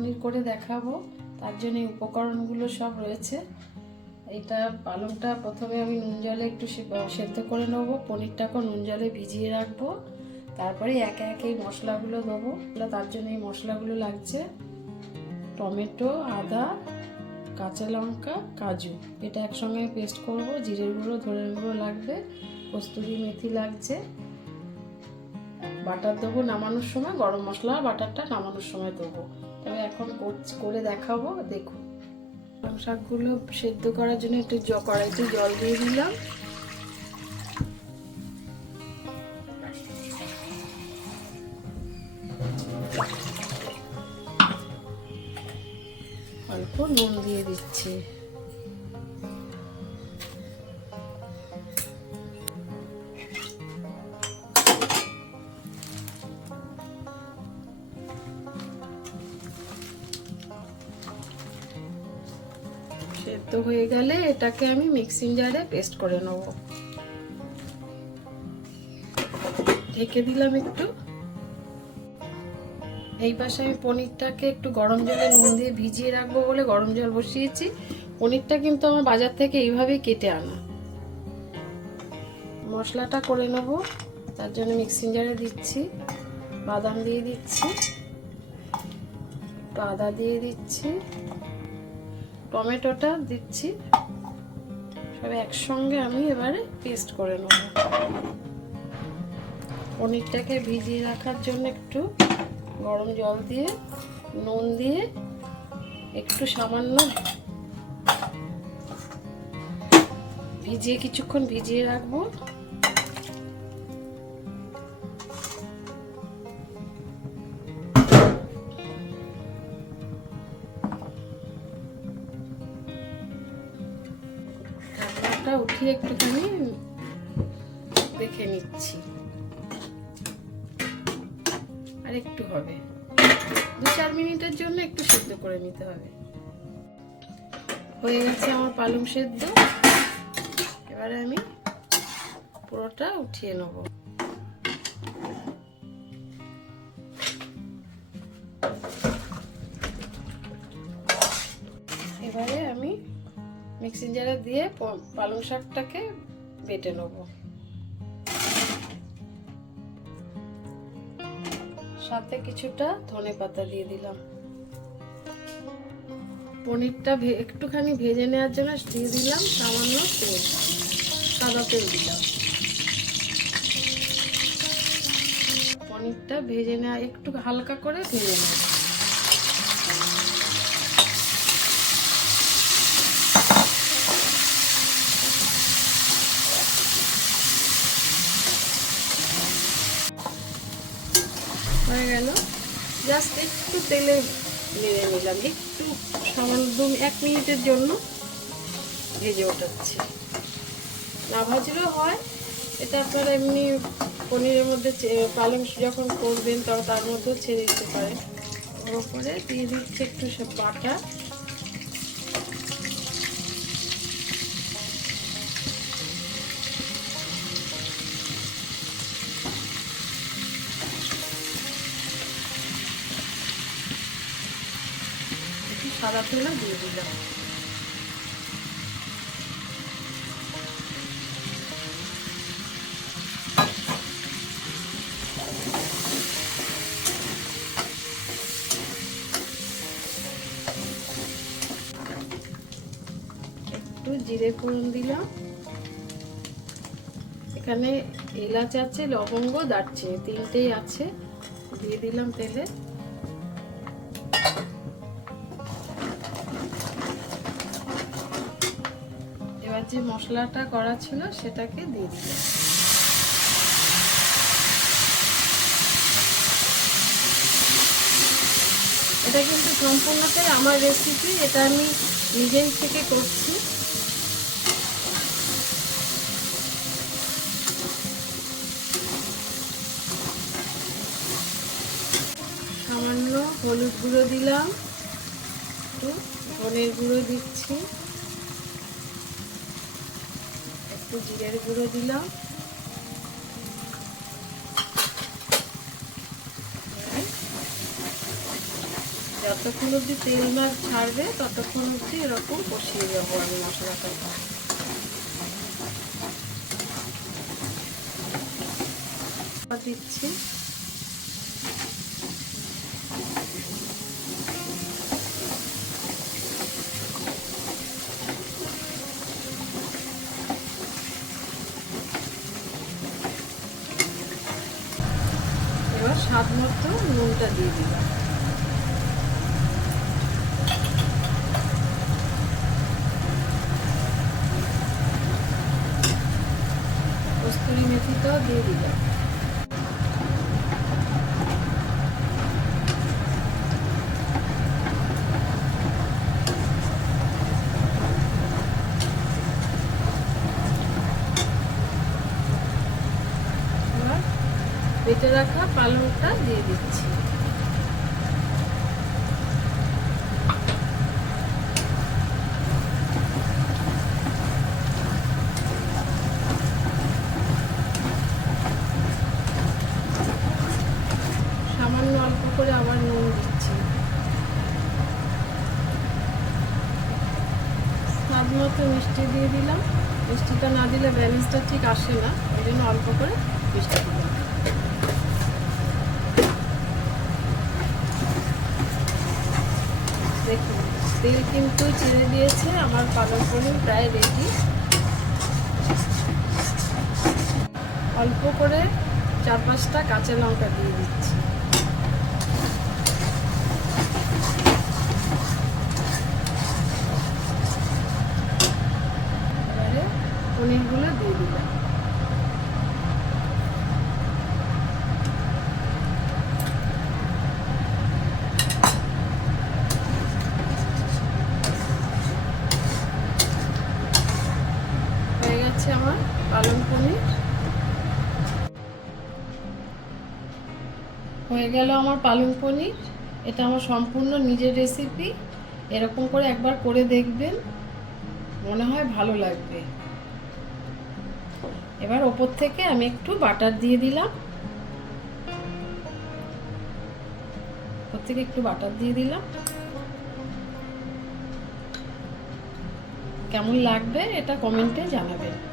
পনির করে দেখাবো। তার জন্য উপকরণগুলো সব রয়েছে। এটা পালংটা প্রথমে আমি নুন জলে একটু সেদ্ধ করে নেব। পনিরটাকেও নুন জলে ভিজিয়ে রাখব। তারপরে একে একে মশলাগুলো দেবো। তার জন্য এই মশলাগুলো লাগছে টমেটো, আদা, কাঁচা লঙ্কা, কাজু। এটা একসঙ্গে পেস্ট করব। জিরের গুঁড়ো, ধনের গুঁড়ো লাগবে। কস্তুরি মেথি লাগছে। বাটার দেবো নামানোর সময়। গরম মশলা বাটারটা নামানোর সময় দেবো। তবে এখন করে দেখাবো দেখুন শাকগুলো সেদ্ধ করার জন্য একটু কড়াইতে জল দিয়ে দিলাম। অল্প নুন দিয়ে দিচ্ছি। সেদ্ধ হয়ে গেলে এটাকে আমি মিক্সিং জারে পেস্ট করে নেব। ঢেকে দিলাম একটু। এই পাশে আমি পনিরটাকে একটু গরম জলে নুন দিয়ে ভিজিয়ে রাখব বলে গরম জল বসিয়েছি। পনিরটা কিন্তু আমার বাজার থেকে এইভাবেই কেটে আনা। মশলাটা করে নেব, তার জন্য মিক্সিং জারে দিচ্ছি। বাদাম দিয়ে দিচ্ছি। আদা দিয়ে দিচ্ছি। টমেটোটা দিচ্ছি। সব একসঙ্গে আমি এবারে পেস্ট করে নেব। পনিরটাকে ভিজিয়ে রাখার জন্য একটু গরম জল দিয়ে, নুন দিয়ে একটু সামান্য ভিজিয়ে কিছুক্ষণ ভিজিয়ে রাখব। ঢাকনাটা উঠিয়ে একটুখানি দেখে নিচ্ছি। আর একটু হবে। দু চার মিনিটের জন্য একটু সেদ্ধ করে নিতে হবে। হয়ে গেছে আমার পালং সেদ্ধ। এবারে আমি পুরোটা উঠিয়ে নেব। মিক্সিং জারে দিয়ে পালং শাকটাকে বেটে নেব। সাথে কিছুটা ধনে পাতা দিয়ে দিলাম। পনিরটা একটুখানি ভেজে নেওয়ার জন্য দিয়ে দিলাম সামান্য তেল। সাদা তেল দিলাম। পনিরটা ভেজে নেওয়া একটু হালকা করে ভেজে নেওয়া হয়ে গেল জাস্ট একটু তেলে নেড়ে নিলাম, একটু সামান্য দু এক মিনিটের জন্য ভেজে ওঠাচ্ছি না ভাজলেও হয়, এটা আপনারা এমনি পনিরের মধ্যে পালং যখন করবেন তখন তার মধ্যেও ছেড়ে দিতে পারেন। উপরে দিয়ে দিচ্ছে একটু সে বাটা। সাদা তেলও দিয়ে দিলাম। একটু জিরে ফোড়ন দিলাম। এখানে এলাচ আছে, লবঙ্গ, দারচিনি তিনটেই আছে। দিয়ে দিলাম তেলে। যে মশলাটা করা ছিল সেটাকে দিয়ে দিলাম। এটা কিন্তু সম্পূর্ণটাই আমার রেসিপি এটা আমি নিজেই থেকে করছি। সামান্য হলুদ গুঁড়ো দিলাম, একটু ধনের গুঁড়ো দিচ্ছি। একটু জিরের গুঁড়ো দিলাম। যতক্ষণ অব্দি তেল না ছাড়বে, ততক্ষণ অবধি এরকম কষিয়ে যাব আমি মশলাটা দিচ্ছি। এবার স্বাদ মতো নুনটা দিয়ে দিলাম। কস্তুরি মেথিটাও দিয়ে দিলাম এবার বেটে রাখা পালংটা দিয়ে দিচ্ছি। সামান্য অল্প করে আবার নুন দিচ্ছি। স্বাদ মতো মিষ্টি দিয়ে দিলাম। মিষ্টিটা না দিলে ব্যালেন্সটা ঠিক আসে না, ওই জন্য অল্প করে মিষ্টি দিলাম দেখুন তেল কিন্তু চিনে দিয়েছে, আমার পালক পনির প্রায় রেডি অল্প করে চার পাঁচটা কাঁচা লঙ্কা দিয়ে দিচ্ছি। পনিরগুলো দিয়ে দিলাম হয়ে গেছে আমার পালং পনির হয়ে গেল আমার পালং পনির। এটা আমার সম্পূর্ণ নিজের রেসিপি এরকম করে একবার করে দেখবেন। মনে হয় ভালো লাগবে। এবার ওপর থেকে আমি একটু বাটার দিয়ে দিলাম। ওপর থেকে একটু বাটার দিয়ে দিলাম। কেমন লাগবে এটা কমেন্টে জানাবেন।